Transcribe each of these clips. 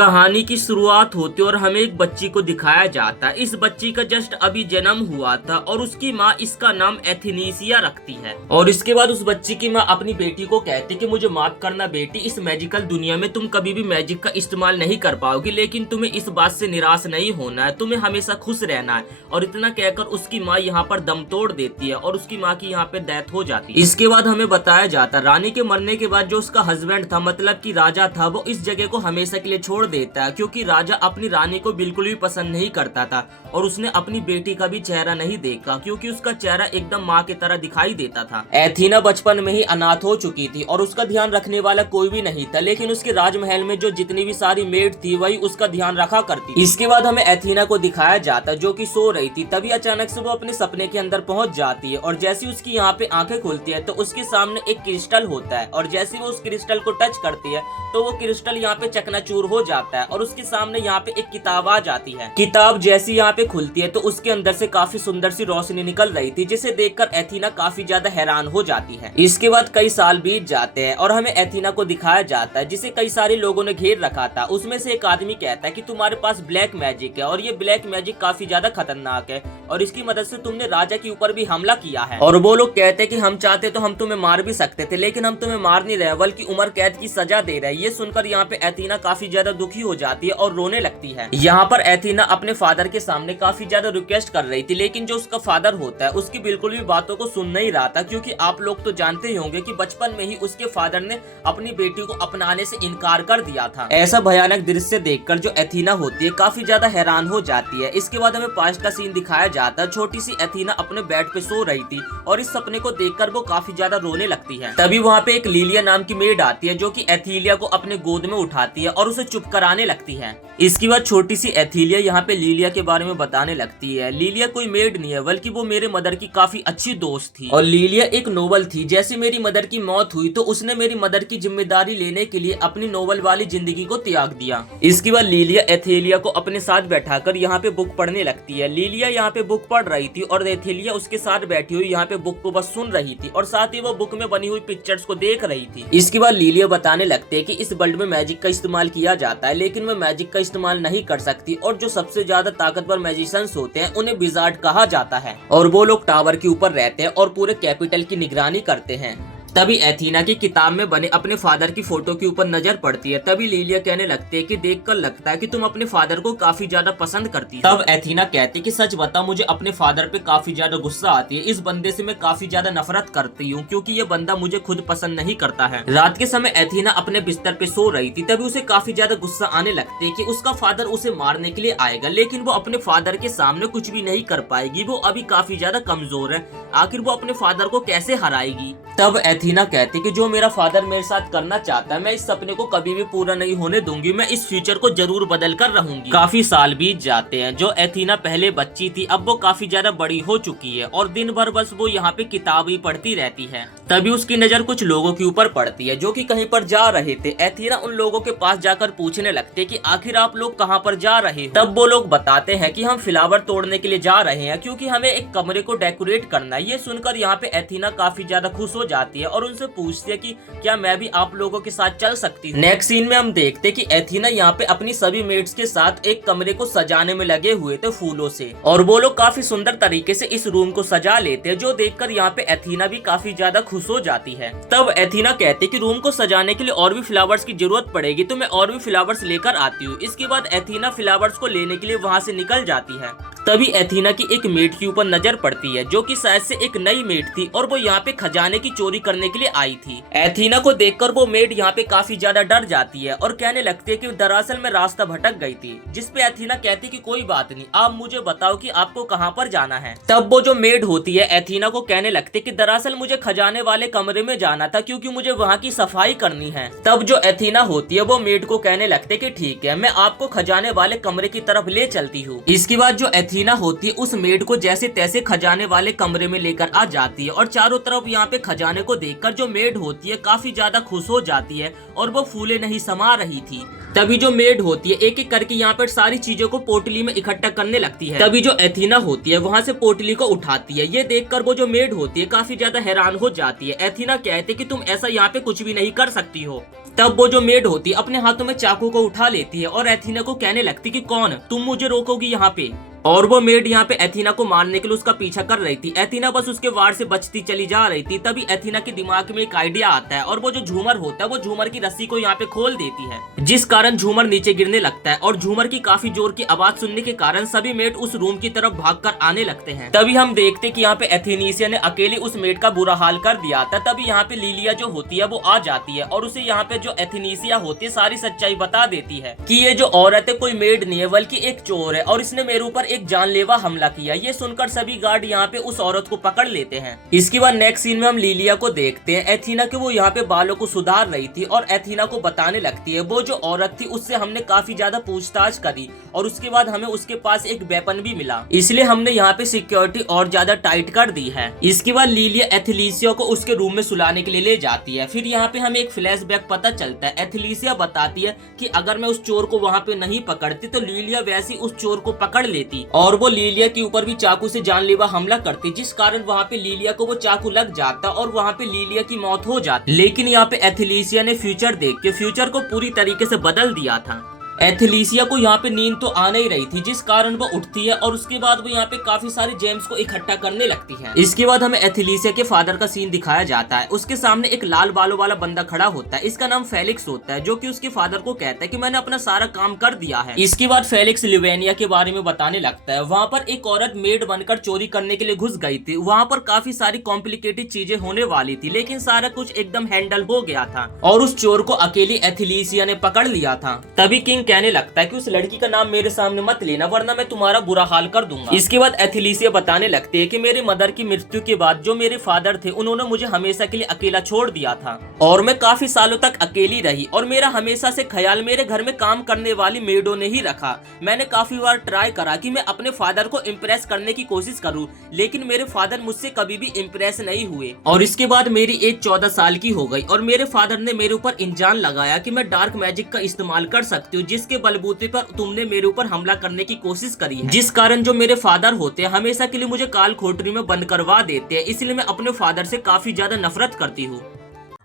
कहानी की शुरुआत होती है और हमें एक बच्ची को दिखाया जाता है। इस बच्ची का जस्ट अभी जन्म हुआ था और उसकी माँ इसका नाम एथेनेसिया रखती है। और इसके बाद उस बच्ची की माँ अपनी बेटी को कहती कि मुझे माफ करना बेटी, इस मैजिकल दुनिया में तुम कभी भी मैजिक का इस्तेमाल नहीं कर पाओगी, लेकिन तुम्हें इस बात से निराश नहीं होना है, तुम्हें हमेशा खुश रहना है। और इतना कहकर उसकी माँ यहाँ पर दम तोड़ देती है और उसकी माँ की यहाँ पे डेथ हो जाती है। इसके बाद हमें बताया जाता है रानी के मरने के बाद जो उसका हस्बैंड था, मतलब कि राजा था, वो इस जगह को हमेशा के लिए छोड़ देता है, क्योंकि राजा अपनी रानी को बिल्कुल भी पसंद नहीं करता था और उसने अपनी बेटी का भी चेहरा नहीं देखा, क्योंकि उसका चेहरा एकदम माँ की तरह दिखाई देता था। एथीना बचपन में ही अनाथ हो चुकी थी और उसका ध्यान रखने वाला कोई भी नहीं था, लेकिन उसके राजमहल में जो जितनी भी सारी मेड थी वही उसका ध्यान रखा करती। इसके बाद हमें एथीना को दिखाया जाता जो कि सो रही थी, तभी अचानक से वो अपने सपने के अंदर पहुंच जाती है और जैसे उसकी यहाँ पे आंखें खुलती है तो उसके सामने एक क्रिस्टल होता है और जैसे वो उस क्रिस्टल को टच करती है तो वो क्रिस्टल यहाँ पे चकनाचूर हो जाता है और उसके सामने यहाँ पे एक किताब आ जाती है। किताब जैसी यहाँ पे खुलती है तो उसके अंदर से काफी सुंदर सी रोशनी निकल रही थी, जिसे देखकर एथीना काफी ज्यादा हैरान हो जाती है। इसके बाद कई साल बीत जाते हैं और हमें एथीना को दिखाया जाता है जिसे कई सारे लोगों ने घेर रखा था। उसमें से एक आदमी कहता है कि तुम्हारे पास ब्लैक मैजिक है और ये ब्लैक मैजिक काफी ज्यादा खतरनाक है और इसकी मदद से तुमने राजा के ऊपर भी हमला किया है। और वो लोग कहते हैं कि हम चाहते तो हम तुम्हें मार भी सकते थे, लेकिन हम तुम्हें मार नहीं रहे बल्कि उम्र कैद की सजा दे रहे हैं। ये सुनकर यहाँ पे एथीना काफी ज्यादा दुखी हो जाती है और रोने लगती है। यहाँ पर एथीना अपने फादर के सामने काफी ज्यादा रिक्वेस्ट कर रही थी, लेकिन जो उसका फादर होता है उसकी बिल्कुल भी बातों को सुन नहीं रहा था, क्योंकि आप लोग तो जानते ही होंगे कि बचपन में ही उसके फादर ने अपनी बेटी को अपनाने से इनकार कर दिया था। ऐसा भयानक दृश्य देखकर जो एथीना होती है काफी ज्यादा हैरान हो जाती है। इसके बाद हमें पास्ट का सीन दिखाया जाता है। छोटी सी एथीना अपने बेड पे सो रही थी और इस सपने को देखकर वो काफी ज्यादा रोने लगती है। तभी वहाँ पे एक लीलिया नाम की मेड आती है जो कि एथीलिया को अपने गोद में उठाती है और उसे चुप कराने लगती है। इसके बाद छोटी सी एथीलिया यहाँ पे लीलिया के बारे में बताने लगती है। लीलिया कोई मेड नहीं है बल्कि वो मेरे मदर की काफी अच्छी दोस्त थी और लीलिया एक नोबल थी। जैसे मेरी मदर की मौत हुई तो उसने मेरी मदर की जिम्मेदारी लेने के लिए अपनी नोबल वाली जिंदगी को त्याग दिया। इसके बाद लीलिया एथेलिया को अपने साथ बैठाकर यहाँ पे बुक पढ़ने लगती है। लीलिया यहाँ पे बुक पढ़ रही थी और एथेलिया उसके साथ बैठी हुई यहाँ पे बुक को बस सुन रही थी और साथ ही वो बुक में बनी हुई पिक्चर्स को देख रही थी। इसके बाद लीलिया बताने लगते है कि इस वर्ल्ड में मैजिक का इस्तेमाल किया जाता है, लेकिन वो मैजिक का इस्तेमाल नहीं कर सकती और जो सबसे ज्यादा ताकतवर मैजिशियंस होते हैं उन्हें विजार्ड कहा जाता है और वो लोग टावर के ऊपर रहते हैं और पूरे कैपिटल की निगरानी करते हैं। तभी एथीना की किताब में बने अपने फादर की फोटो के ऊपर नजर पड़ती है। तभी लीलिया कहने लगती है कि देखकर लगता है कि तुम अपने फादर को काफी ज्यादा पसंद करती हो। तब एथीना कहती है कि सच बता, मुझे अपने फादर पे काफी ज्यादा गुस्सा आती है। इस बंदे से मैं काफी ज्यादा नफरत करती हूँ क्योंकि ये बंदा मुझे खुद पसंद नहीं करता है। रात के समय एथीना अपने बिस्तर पे सो रही थी, तभी उसे काफी ज्यादा गुस्सा आने लगती है कि उसका फादर उसे मारने के लिए आएगा, लेकिन वो अपने फादर के सामने कुछ भी नहीं कर पाएगी। वो अभी काफी ज्यादा कमजोर है, आखिर वो अपने फादर को कैसे हराएगी। तब एथीना कहती कि जो मेरा फादर मेरे साथ करना चाहता है मैं इस सपने को कभी भी पूरा नहीं होने दूंगी, मैं इस फ्यूचर को जरूर बदल कर रहूंगी। काफी साल बीत जाते हैं। जो एथीना पहले बच्ची थी अब वो काफी ज्यादा बड़ी हो चुकी है और दिन भर बस वो यहाँ पे किताब ही पढ़ती रहती है। तभी उसकी नजर कुछ लोगों के ऊपर पड़ती है जो कि कहीं पर जा रहे थे। एथीना उन लोगों के पास जाकर पूछने लगते कि आखिर आप लोग कहाँ पर जा रहे हो। तब वो लोग बताते हैं कि हम फ्लावर तोड़ने के लिए जा रहे हैं क्योंकि हमें एक कमरे को डेकोरेट करना है। ये सुनकर यहाँ पे एथीना काफी ज्यादा खुश हो जाती है और उनसे पूछती है कि क्या मैं भी आप लोगों के साथ चल सकती हूँ। नेक्स्ट सीन में हम देखते हैं कि एथीना यहाँ पे अपनी सभी मेट्स के साथ एक कमरे को सजाने में लगे हुए थे फूलों से और वो लोग काफी सुंदर तरीके से इस रूम को सजा लेते हैं, जो देखकर यहाँ पे एथीना भी काफी ज्यादा खुश हो जाती है। तब एथीना कहती है कि रूम को सजाने के लिए और भी फ्लावर्स की जरूरत पड़ेगी तो मैं और भी फ्लावर्स लेकर आती हूँ। इसके बाद एथीना फ्लावर्स को लेने के लिए वहाँ से निकल जाती है। तभी एथीना की एक मेट के ऊपर नजर पड़ती है जो कि शायद से एक नई मेट थी और वो यहाँ पे खजाने की चोरी करने के लिए आई थी। एथीना को देखकर वो मेट यहाँ पे काफी ज्यादा डर जाती है और कहने लगती है कि दरअसल मैं रास्ता भटक गई थी, जिसपे एथीना कहती कि कोई बात नहीं, आप मुझे बताओ कि आपको कहाँ पर जाना है। तब वो जो मेड होती है एथीना को कहने लगती है कि दरअसल मुझे खजाने वाले कमरे में जाना था क्योंकि मुझे वहाँ की सफाई करनी है। तब जो एथीना होती है वो मेड को कहने लगते कि ठीक है, मैं आपको खजाने वाले कमरे की तरफ ले चलती हूँ। इसके बाद जो एथीना होती है उस मेड को जैसे तैसे खजाने वाले कमरे में लेकर आ जाती है और चारों तरफ यहाँ पे खजाने को देखकर जो मेड होती है काफी ज्यादा खुश हो जाती है और वो फूले नहीं समा रही थी। तभी जो मेड होती है एक एक करके यहाँ पर सारी चीजों को पोटली में इकट्ठा करने लगती है। तभी जो एथीना होती है वहाँ से पोटली को उठाती है। ये देखकर वो जो मेड होती है काफी ज्यादा हैरान हो जाती है। एथीना कहती है कि तुम ऐसा यहाँ पे कुछ भी नहीं कर सकती हो। तब वो जो मेड होती अपने हाथों में चाकू को उठा लेती है और एथीना को कहने लगती कि कौन तुम मुझे रोकोगी यहाँ पे। और वो मेड यहाँ पे एथीना को मारने के लिए उसका पीछा कर रही थी। एथीना बस उसके वार से बचती चली जा रही थी। तभी एथीना के दिमाग में एक आइडिया आता है और वो जो झूमर होता है वो झूमर की रस्सी को यहाँ पे खोल देती है, जिस कारण झूमर नीचे गिरने लगता है। और झूमर की काफी जोर की आवाज सुनने के कारण सभी मेड उस रूम की तरफ भागकर आने लगते हैं। तभी हम देखते कि यहाँ पे एथेनिसिया ने अकेले उस मेड का बुरा हाल कर दिया था। तभी यहाँ पे लिलिया जो होती है वो आ जाती है और उसे यहाँ पे जो एथेनिसिया होती है सारी सच्चाई बता देती है कि ये जो औरत है कोई मेड नहीं है बल्कि एक चोर है और इसने मेरे ऊपर एक जानलेवा हमला किया। ये सुनकर सभी गार्ड यहाँ पे उस औरत को पकड़ लेते हैं। इसके बाद नेक्स्ट सीन में हम लिलिया को देखते हैं। एथीना के वो यहाँ पे बालों को सुधार रही थी और एथीना को बताने लगती है वो जो औरत थी उससे हमने काफी ज्यादा पूछताछ करी और उसके बाद हमें उसके पास एक वेपन भी मिला, इसलिए हमने यहाँ पे सिक्योरिटी और ज्यादा टाइट कर दी है। इसके बाद लिलिया एथेलिसिया को उसके रूम में सुलाने के लिए ले जाती है। फिर यहाँ पे हमें एक फ्लैशबैक पता चलता है। एथेलिसिया बताती है कि अगर मैं उस चोर को वहाँ पे नहीं पकड़ती तो लिलिया वैसी उस चोर को पकड़ लेती और वो लिलिया के ऊपर भी चाकू से जानलेवा हमला करती, जिस कारण वहाँ पे लिलिया को वो चाकू लग जाता और वहाँ पे लिलिया की मौत हो जाती। लेकिन यहाँ पे एथेलिसिया ने फ्यूचर देख के फ्यूचर को पूरी तरीके से बदल दिया था। एथेलिसिया को यहाँ पे नींद तो आ नहीं रही थी, जिस कारण वो उठती है और उसके बाद वो यहाँ पे काफी सारे जेम्स को इकट्ठा करने लगती है। इसके बाद हमें एथेलिसिया के फादर का सीन दिखाया जाता है। उसके सामने एक लाल बालों वाला बंदा खड़ा होता है। इसका नाम फेलिक्स होता है, जो कि उसके फादर को कहता है कि मैंने अपना सारा काम कर दिया है। इसके बाद फेलिक्स लिवेनिया के बारे में बताने लगता है। वहाँ पर एक औरत मेड बनकर चोरी करने के लिए घुस गई थी। वहाँ पर काफी सारी कॉम्प्लिकेटेड चीजें होने वाली थी, लेकिन सारा कुछ एकदम हैंडल हो गया था और उस चोर को अकेली एथेलिसिया ने पकड़ लिया था। तभी किंग कहने लगता है कि उस लड़की का नाम मेरे सामने मत लेना वरना मैं तुम्हारा बुरा हाल कर दूंगा। इसके बाद एथेलिसिया बताने लगती है कि मेरी मदर की मृत्यु के बाद जो मेरे फादर थे उन्होंने मुझे हमेशा के लिए अकेला छोड़ दिया था और मैं काफी सालों तक अकेली रही और मेरा हमेशा से ख्याल मेरे घर में काम करने वाली मेडों ने ही रखा। मैंने काफी बार ट्राई करा कि मैं अपने फादर को इम्प्रेस करने की कोशिश करूं, लेकिन मेरे फादर मुझसे कभी भी इम्प्रेस नहीं हुए। और इसके बाद मेरी एज 14 साल की हो गई और मेरे फादर ने मेरे ऊपर इंजान लगाया कि मैं डार्क मैजिक का इस्तेमाल कर सकती हूँ, जिसके बलबूते पर तुमने मेरे ऊपर हमला करने की कोशिश करी है। जिस कारण जो मेरे फादर होते हैं हमेशा के लिए मुझे काल कोठरी में बंद करवा देते हैं, इसलिए मैं अपने फादर से काफी ज्यादा नफरत करती हूँ।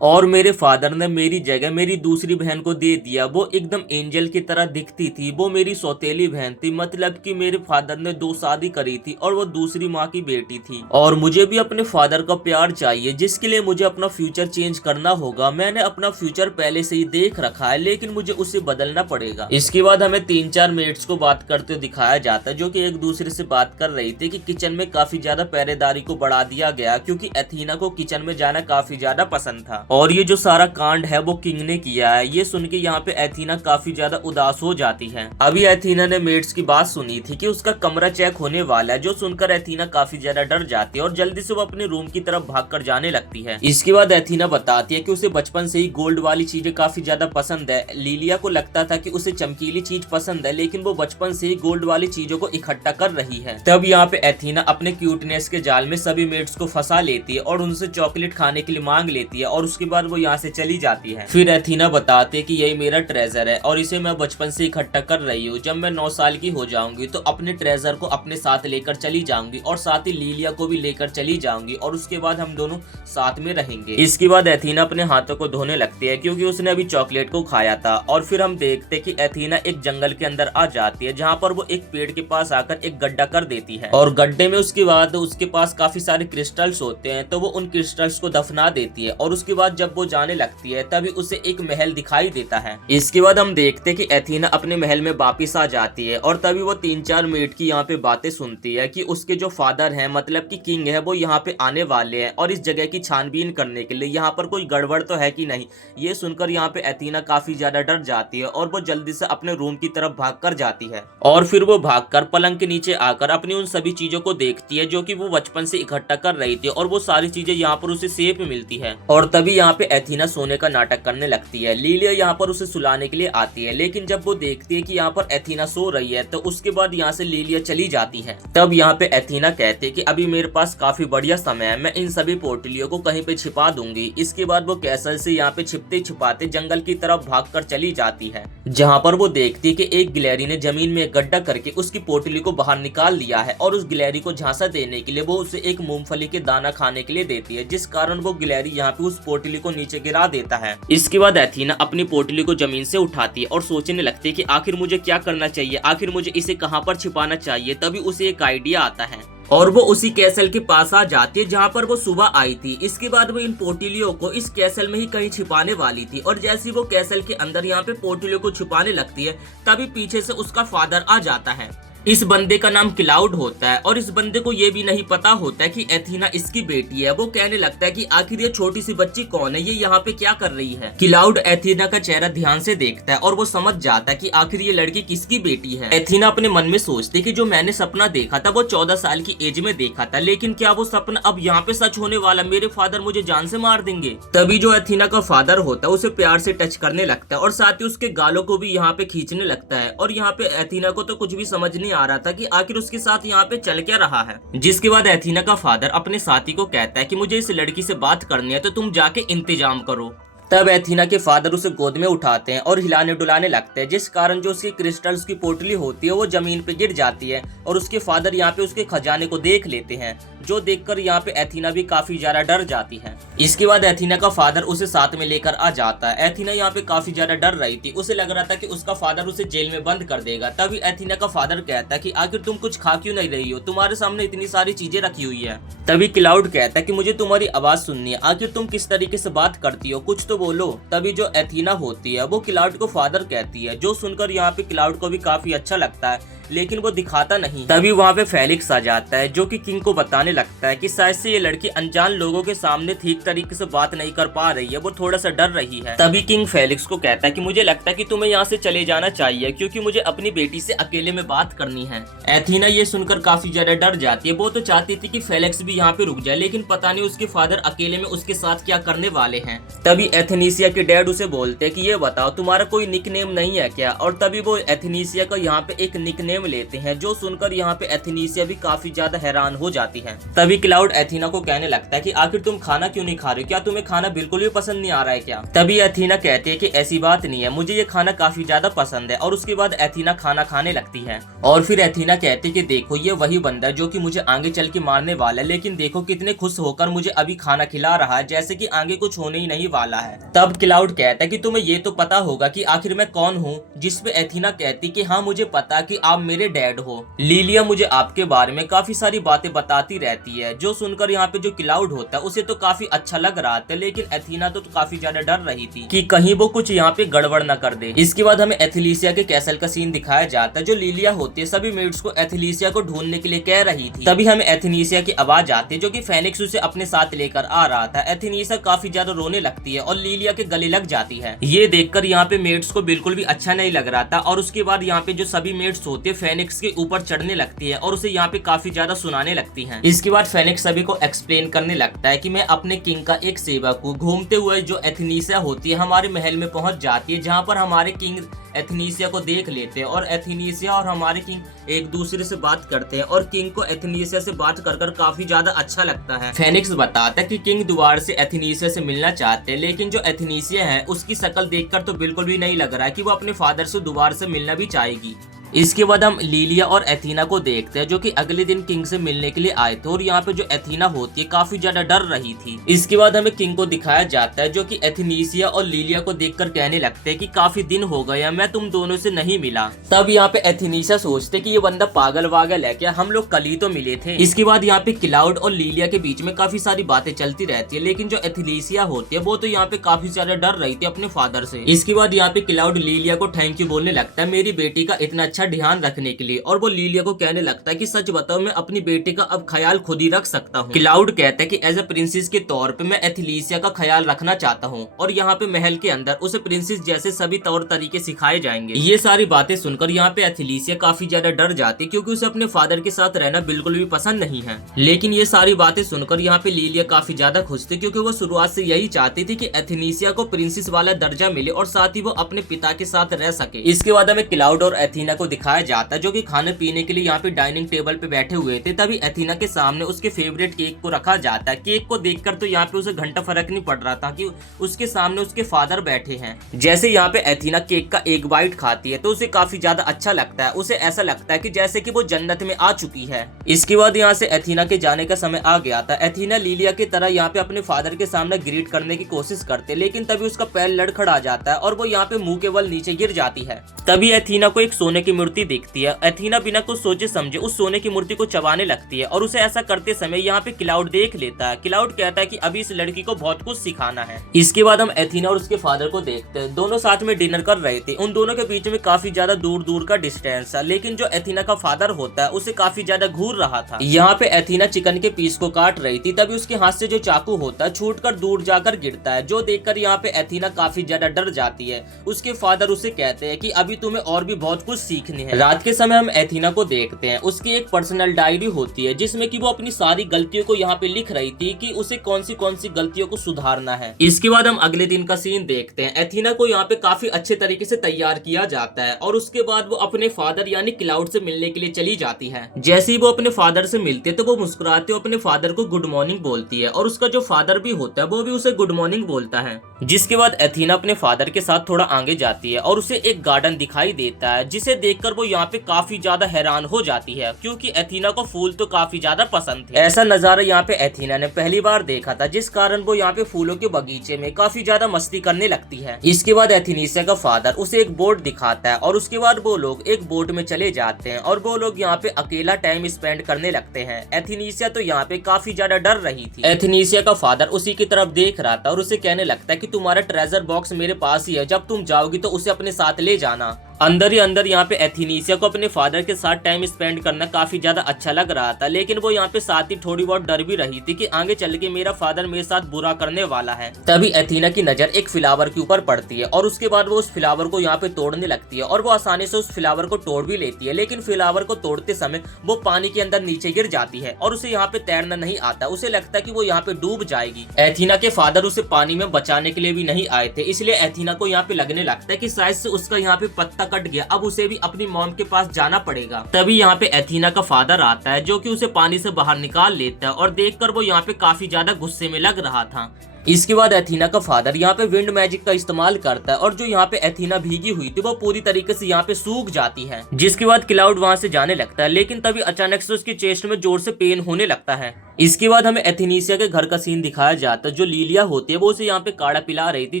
और मेरे फादर ने मेरी जगह मेरी दूसरी बहन को दे दिया। वो एकदम एंजल की तरह दिखती थी। वो मेरी सौतेली बहन थी, मतलब कि मेरे फादर ने 2 शादी करी थी और वो दूसरी माँ की बेटी थी। और मुझे भी अपने फादर का प्यार चाहिए, जिसके लिए मुझे अपना फ्यूचर चेंज करना होगा। मैंने अपना फ्यूचर पहले से ही देख रखा है, लेकिन मुझे उसे बदलना पड़ेगा। इसके बाद हमें 3-4 मेट्स को बात करते दिखाया जाता है, जो कि एक दूसरे से बात कर रही थी कि किचन में काफी ज्यादा पहरेदारी को बढ़ा दिया गया, क्योंकि एथीना को किचन में जाना काफी ज्यादा पसंद था। और ये जो सारा कांड है वो किंग ने किया है। ये सुन के यहाँ पे एथीना काफी ज्यादा उदास हो जाती है। अभी एथीना ने मेड्स की बात सुनी थी कि उसका कमरा चेक होने वाला है, जो सुनकर एथीना काफी ज्यादा डर जाती है और जल्दी से वो अपने रूम की तरफ भागकर जाने लगती है। इसके बाद एथीना बताती है कि उसे बचपन से ही गोल्ड वाली चीजें काफी ज्यादा पसंद है। लिलिया को लगता था कि उसे चमकीली चीज पसंद है, लेकिन वो बचपन से ही गोल्ड वाली चीजों को इकट्ठा कर रही है। तब यहाँ पे एथीना अपने क्यूटनेस के जाल में सभी मेड्स को फंसा लेती है और उनसे चॉकलेट खाने के लिए मांग लेती है और उसके बाद वो यहाँ से चली जाती है। फिर एथीना बताते कि यही मेरा ट्रेजर है और इसे मैं बचपन से इकट्ठा कर रही हूँ। जब मैं 9 साल की हो जाऊंगी तो अपने ट्रेजर को अपने साथ लेकर चली जाऊंगी और साथ ही लिलिया को भी लेकर चली जाऊंगी और उसके बाद हम दोनों साथ में रहेंगे। इसके बाद एथीना अपने हाथों को धोने लगती है, क्योंकि उसने अभी चॉकलेट को खाया था। और फिर हम देखते कि एथीना एक जंगल के अंदर आ जाती है, जहाँ पर वो एक पेड़ के पास आकर एक गड्ढा कर देती है और गड्ढे में उसके बाद उसके पास काफी सारे क्रिस्टल्स होते हैं, तो वो उन क्रिस्टल्स को दफना देती है। और उसके बाद जब वो जाने लगती है तभी उसे एक महल दिखाई देता है। इसके बाद हम देखते कि एथीना अपने महल में वापिस आ जाती है और तभी वो 3-4 मिनट की यहाँ पे बातें सुनती है कि उसके जो फादर हैं, मतलब कि किंग है, वो यहाँ पे आने वाले हैं और इस जगह की छानबीन करने के लिए। यहाँ पर कोई गड़बड़ तो है कि नहीं। ये सुनकर यहाँ पे एथीना काफी ज्यादा डर जाती है और वो जल्दी से अपने रूम की तरफ भाग कर जाती है। और फिर वो भागकर पलंग के नीचे आकर अपनी उन सभी चीजों को देखती है जो कि वो बचपन से इकट्ठा कर रही थी और वो सारी चीजें यहाँ पर उसे सेफ मिलती है। और तभी यहाँ पे एथीना सोने का नाटक करने लगती है। लिलिया यहाँ पर उसे सुलाने के लिए आती है, लेकिन जब वो देखती है कि यहाँ पर एथीना सो रही है तो उसके बाद यहाँ से लिलिया चली जाती है। तब यहाँ पे एथीना कहते हैं कि अभी मेरे पास काफी बढ़िया समय है, मैं इन सभी पोटलियों को कहीं पे छिपा दूंगी। इसके बाद वो कैसल से यहाँ पे छिपते छिपाते जंगल की तरफ भागकर चली जाती है, जहाँ पर वो देखती है कि एक गिलहरी ने जमीन में एक गड्ढा करके उसकी पोटली को बाहर निकाल लिया है और उस गिलहरी को झांसा देने के लिए वो उसे एक मूंगफली के दाना खाने के लिए देती है, जिस कारण वो गिलहरी यहाँ पे उस पोटली पोटली को नीचे गिरा देता है। इसके बाद एथीना अपनी पोटली को जमीन से उठाती है और सोचने लगती है कि आखिर मुझे क्या करना चाहिए, आखिर मुझे इसे कहाँ पर छिपाना चाहिए। तभी उसे एक आइडिया आता है और वो उसी कैसल के पास आ जाती है जहाँ पर वो सुबह आई थी। इसके बाद वो इन पोटलियों को इस कैसल में ही कहीं छिपाने वाली थी और जैसे वो कैसल के अंदर यहाँ पे पोटलियों को छिपाने लगती है तभी पीछे से उसका फादर आ जाता है। इस बंदे का नाम क्लाउड होता है और इस बंदे को ये भी नहीं पता होता है कि एथीना इसकी बेटी है। वो कहने लगता है कि आखिर ये छोटी सी बच्ची कौन है, ये यहाँ पे क्या कर रही है। क्लाउड एथीना का चेहरा ध्यान से देखता है और वो समझ जाता है कि आखिर ये लड़की किसकी बेटी है। एथीना अपने मन में सोचती है कि जो मैंने सपना देखा था वो 14 साल की एज में देखा था, लेकिन क्या वो सपना अब यहाँ पे सच होने वाला, मेरे फादर मुझे जान से मार देंगे। तभी जो एथीना का फादर होता है उसे प्यार से टच करने लगता है और साथ ही उसके गालों को भी यहाँ पे खींचने लगता है। और यहाँ पे एथीना को तो कुछ भी समझ नहीं आ रहा था कि आखिर उसके साथ यहाँ पे चल क्या रहा है। जिसके बाद एथीना का फादर अपने साथी को कहता है कि मुझे इस लड़की से बात करनी है तो तुम जाके इंतजाम करो। तब एथीना के फादर उसे गोद में उठाते हैं और हिलाने डुलाने लगते हैं, जिस कारण जो उसकी क्रिस्टल्स की पोटली होती है वो जमीन पे गिर जाती है और उसके फादर यहाँ पे उसके खजाने को देख लेते हैं, जो देखकर यहाँ पे एथीना भी काफी ज्यादा डर जाती है। इसके बाद एथीना का फादर उसे साथ में लेकर आ जाता है। एथीना यहाँ पे काफी ज्यादा डर रही थी, उसे लग रहा था कि उसका फादर उसे जेल में बंद कर देगा। तभी एथीना का फादर कहता है कि आखिर तुम कुछ खा क्यों नहीं रही हो, तुम्हारे सामने इतनी सारी चीजें रखी हुई है। तभी क्लाउड कहता है कि मुझे तुम्हारी आवाज सुननी है, आखिर तुम किस तरीके से बात करती हो, कुछ तो बोलो। तभी जो एथीना होती है वो क्लाउड को फादर कहती है, जो सुनकर यहाँ पे क्लाउड को भी काफी अच्छा लगता है, लेकिन वो दिखाता नहीं। तभी वहाँ पे फेलिक्स आ जाता है जो कि किंग को बताने लगता है कि शायद से ये लड़की अनजान लोगों के सामने ठीक तरीके से बात नहीं कर पा रही है, वो थोड़ा सा डर रही है। तभी किंग फेलिक्स को कहता है कि मुझे लगता है कि तुम्हें यहाँ से चले जाना चाहिए क्योंकि मुझे अपनी बेटी से अकेले में बात करनी है। एथीना ये सुनकर काफी ज्यादा डर जाती है। वो तो चाहती थी कि फेलिक्स भी यहाँ पे रुक जाए, लेकिन पता नहीं उसके फादर अकेले में उसके साथ क्या करने वाले हैं। तभी एथेनिसिया के डैड उसे बोलते हैं कि ये बताओ तुम्हारा कोई निकनेम नहीं है क्या, और तभी वो एथेनिसिया का यहाँ पे एक निकनेम लेते हैं, जो सुनकर यहाँ पे एथेनिसिया भी काफी ज्यादा हैरान हो जाती है। तभी क्लाउड एथीना को कहने लगता है कि आखिर तुम खाना क्यों नहीं खा रहे हो, क्या तुम्हें खाना बिल्कुल भी पसंद नहीं आ रहा है क्या। तभी एथीना कहती है कि ऐसी बात नहीं है, मुझे ये खाना काफी ज्यादा पसंद है। और उसके बाद एथीना खाना खाने लगती है और फिर एथीना कहती है कि देखो ये वही बंदा है जो कि मुझे आगे चल के मारने वाला है, लेकिन देखो कितने खुश होकर मुझे अभी खाना खिला रहा है, जैसे कि आगे कुछ होने ही नहीं वाला है। तब क्लाउड कहता है कि तुम्हें ये तो पता होगा कि आखिर मैं कौन हूँ, जिसपे एथीना कहती कि हाँ मुझे पता कि आप मेरे डैड हो। लिलिया मुझे आपके बारे में काफी सारी बातें बताती रहती है। जो सुनकर यहाँ पे जो क्लाउड होता है उसे तो काफी अच्छा लग रहा था, लेकिन एथीना तो काफी ज्यादा डर रही थी कि कहीं वो कुछ यहाँ पे गड़बड़ न कर दे। इसके बाद हमें एथेलिसिया के कैसल का सीन दिखाया जाता है। जो लिलिया होती है सभी मेड्स को एथेलिसिया को ढूंढने के लिए कह रही थी। तभी हमें एथेनिसिया की आवाज आती है जो कि फेनिक्स उसे अपने साथ लेकर आ रहा था। एथेनिसिया काफी ज्यादा रोने लगती है और लिलिया के गले लग जाती है। ये देखकर यहाँ पे मेड्स को बिल्कुल भी अच्छा नहीं लग रहा था और उसके बाद यहाँ पे जो सभी मेड्स होते हैं फेनिक्स के ऊपर चढ़ने लगती है और उसे यहाँ पे काफी ज्यादा सुनाने लगती है। इसके बाद फेनिक्स सभी को एक्सप्लेन करने लगता है कि मैं अपने किंग का एक सेवक हूँ। घूमते हुए जो एथेनिसिया होती है हमारे महल में पहुंच जाती है, जहाँ पर हमारे किंग एथेनिसिया को देख लेते हैं और एथेनिसिया और हमारे किंग एक दूसरे से बात करते हैं और किंग को एथेनिसिया से बात कर काफी ज्यादा अच्छा लगता है। फेनिक्स बताता है कि किंग दोबारा से एथेनिसिया से मिलना चाहते हैं, लेकिन जो एथेनिसिया है उसकी शक्ल देखकर तो बिल्कुल भी नहीं लग रहा है कि वो अपने फादर से दोबारा से मिलना भी चाहेगी। इसके बाद हम लिलिया और एथीना को देखते हैं जो कि अगले दिन किंग से मिलने के लिए आए थे और यहाँ पे जो एथीना होती है काफी ज्यादा डर रही थी। इसके बाद हमें किंग को दिखाया जाता है जो कि एथेनिसिया और लिलिया को देखकर कहने लगते हैं कि काफी दिन हो गए, मैं तुम दोनों से नहीं मिला। तब यहाँ पे एथेनिसिया सोचते कि ये बंदा पागल वागल है क्या, हम लोग कल ही तो मिले थे। इसके बाद यहाँ पे क्लाउड और लिलिया के बीच में काफी सारी बातें चलती रहती है, लेकिन जो एथेनिसिया होती है वो तो यहाँ पे काफी ज्यादा डर रही थी अपने फादर से। इसके बाद यहाँ पे क्लाउड लिलिया को थैंक यू बोलने लगता है मेरी बेटी का इतना अच्छा ध्यान रखने के लिए, और वो लिलिया को कहने लगता है कि सच बताओ मैं अपनी बेटी का अब ख्याल खुद ही रख सकता हूँ। क्लाउड कहता है कि एज ए प्रिंसेस के तौर पे मैं एथेलिसिया का ख्याल रखना चाहता हूँ और यहाँ पे महल के अंदर उसे प्रिंसेस जैसे सभी तौर तरीके सिखाए जाएंगे। ये सारी बातें सुनकर यहाँ पे एथेलिसिया काफी ज्यादा डर जाती है क्योंकि उसे अपने फादर के साथ रहना बिल्कुल भी पसंद नहीं है। लेकिन ये सारी बातें सुनकर यहाँ पे लिलिया काफी ज्यादा खुश थी क्योंकि वो शुरुआत से यही चाहती थी कि एथेनिसिया को प्रिंसेस वाला दर्जा मिले और साथ ही वो अपने पिता के साथ रह सके। इसके बाद हमें क्लाउड और एथीना को दिखाया जाता है जो कि खाने पीने के लिए यहाँ पे डाइनिंग टेबल पे बैठे हुए थे। तभी एथीना के सामने उसके फेवरेट केक को रखा जाता है। केक को देखकर तो यहाँ पे उसे घंटा फर्क नहीं पड़ रहा था कि उसके सामने उसके फादर बैठे हैं। जैसे यहाँ पे एथीना केक का एक बाइट खाती है तो उसे काफी ज्यादा अच्छा लगता है। उसे ऐसा लगता है कि जैसे कि वो जन्नत में आ चुकी है। इसके बाद यहाँ से एथीना के जाने का समय आ गया था। एथीना लिलिया की तरह यहाँ पे अपने फादर के सामने ग्रीट करने की कोशिश करते, लेकिन तभी उसका पैर लड़खड़ा जाता है और वो यहाँ पे मुंह के बल नीचे गिर जाती है। तभी एथीना को एक सोने की मूर्ति दिखती है। एथीना बिना कुछ सोचे समझे उस सोने की मूर्ति को चबाने लगती है और उसे ऐसा करते समय यहाँ पे क्लाउड देख लेता है। क्लाउड कहता है कि अभी इस लड़की को बहुत कुछ सिखाना है। इसके बाद हम एथीना और उसके फादर को देखते हैं। दोनों साथ में डिनर कर रहे थे। उन दोनों के बीच में काफी ज्यादा दूर दूर का डिस्टेंस है, लेकिन जो एथीना का फादर होता है उसे काफी ज्यादा घूर रहा था। यहाँ पे एथीना चिकन के पीस को काट रही थी, तभी उसके हाथ से जो चाकू होता है छूटकर दूर जाकर गिरता है, जो देखकर यहाँ पे एथीना काफी ज्यादा डर जाती है। उसके फादर उसे कहते हैं कि अभी तुम्हें और भी बहुत कुछ सीखनी है। रात के समय हम एथीना को देखते हैं। उसकी एक पर्सनल डायरी होती है जिसमें कि वो अपनी सारी गलतियों को यहाँ पे लिख रही थी कि उसे कौन सी गलतियों को सुधारना है। इसके बाद हम अगले दिन का सीन देखते हैं। एथीना को यहाँ पे काफी अच्छे तरीके से तैयार किया जाता है और उसके बाद वो अपने फादर यानी क्लाउड से मिलने के लिए चली जाती है। जैसे ही वो अपने फादर से मिलती है तो वो मुस्कुराते हुए अपने फादर को गुड मॉर्निंग बोलती है और उसका जो फादर भी होता है वो भी उसे गुड मॉर्निंग बोलता है। जिसके बाद एथीना अपने फादर के साथ थोड़ा आगे जाती है और उसे एक गार्डन दिखाई देता है, जिसे देखकर वो यहाँ पे काफी ज्यादा हैरान हो जाती है क्योंकि एथीना को फूल तो काफी ज्यादा पसंद थे। ऐसा नजारा यहाँ पे एथीना ने पहली बार देखा था, जिस कारण वो यहाँ पे फूलों के बगीचे में काफी ज्यादा मस्ती करने लगती है। इसके बाद एथेनिसिया का फादर उसे एक बोट दिखाता है और उसके बाद वो लोग एक बोट में चले जाते हैं और वो लोग यहाँ पे अकेला टाइम स्पेंड करने लगते हैं। एथेनिसिया तो यहाँ पे काफी ज्यादा डर रही थी। एथेनिसिया का फादर उसी की तरफ देख रहा था और उसे कहने लगता है कि तुम्हारा ट्रेजर बॉक्स मेरे पास ही है, जब तुम जाओगी तो उसे अपने साथ ले जाना। अंदर ही अंदर यहाँ पे एथेनिसिया को अपने फादर के साथ टाइम स्पेंड करना काफी ज्यादा अच्छा लग रहा था, लेकिन वो यहाँ पे साथ ही थोड़ी बहुत डर भी रही थी कि आगे चल के मेरा फादर मेरे साथ बुरा करने वाला है। तभी एथीना की नजर एक फ्लावर के ऊपर पड़ती है और उसके बाद वो उस फ्लावर को यहाँ पे तोड़ने लगती है और वो आसानी से उस फ्लावर को तोड़ भी लेती है, लेकिन फ्लावर को तोड़ते समय वो पानी के अंदर नीचे गिर जाती है और उसे यहाँ पे तैरना नहीं आता। उसे लगता है कि वो यहाँ पे डूब जाएगी। एथीना के फादर उसे पानी में बचाने के लिए भी नहीं आए थे, इसलिए एथीना को यहाँ पे लगने लगता है कि शायद से उसका यहाँ पे पत्ता कट गया, अब उसे भी अपनी मॉम के पास जाना पड़ेगा। तभी यहाँ पे एथीना का फादर आता है जो कि उसे पानी से बाहर निकाल लेता है और देखकर वो यहाँ पे काफी ज्यादा गुस्से में लग रहा था। इसके बाद एथीना का फादर यहाँ पे विंड मैजिक का इस्तेमाल करता है और जो यहाँ पे एथीना भीगी हुई थी वो पूरी तरीके से यहाँ पे सूख जाती है। जिसके बाद क्लाउड वहां से जाने लगता है, लेकिन तभी अचानक से उसकी चेस्ट में जोर से पेन होने लगता है। इसके बाद हमें एथेनिसिया के घर का सीन दिखाया जाता है। जो लिलिया होती है वो उसे यहाँ पे काढ़ा पिला रही थी,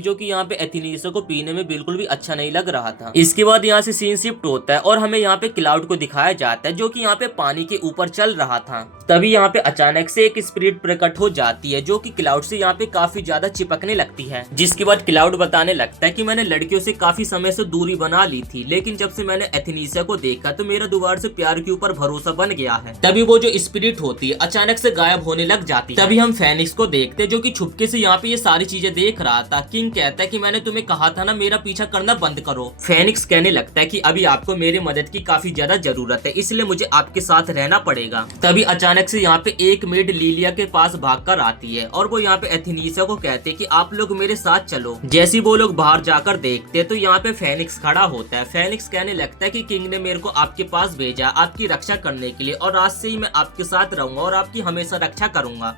जो कि यहाँ पे एथेनिसिया को पीने में बिल्कुल भी अच्छा नहीं लग रहा था। इसके बाद यहाँ से सीन शिफ्ट होता है और हमें यहाँ पे क्लाउड को दिखाया जाता है जो कि यहाँ पे पानी के ऊपर चल रहा था। तभी यहाँ पे अचानक से एक स्पिरिट प्रकट हो जाती है जो कि क्लाउड से यहाँ पे काफी ज्यादा चिपकने लगती है। जिसके बाद क्लाउड बताने लगता है कि मैंने लड़कियों से काफी समय से दूरी बना ली थी, लेकिन जब से मैंने एथेनिसिया को देखा तो मेरा दोबारा से प्यार के ऊपर भरोसा बन गया है। तभी वो जो स्पिरिट होती है अचानक से गायब होने लग जाती है। तभी हम फेनिक्स को देखते जो कि छुपके से यहाँ पे ये सारी चीजें देख रहा था। किंग कहता है कि मैंने तुम्हें कहा था ना मेरा पीछा करना बंद करो। फेनिक्स कहने लगता है कि अभी आपको मेरी मदद की काफी ज्यादा जरूरत है, इसलिए मुझे आपके साथ रहना पड़ेगा। तभी अचानक से यहाँ पे एक मेड लिलिया के पास भागकर आती है और वो यहाँ पे एथेनिसिया को कहते हैं कि आप लोग मेरे साथ चलो। जैसे वो लोग बाहर जाकर देखते तो यहाँ पे फेनिक्स खड़ा होता है। फेनिक्स कहने लगता है कि किंग ने मेरे को आपके पास भेजा आपकी रक्षा करने के लिए, और आज से ही मैं आपके साथ रहूंगा और आपकी हमेशा रक्षा करूंगा।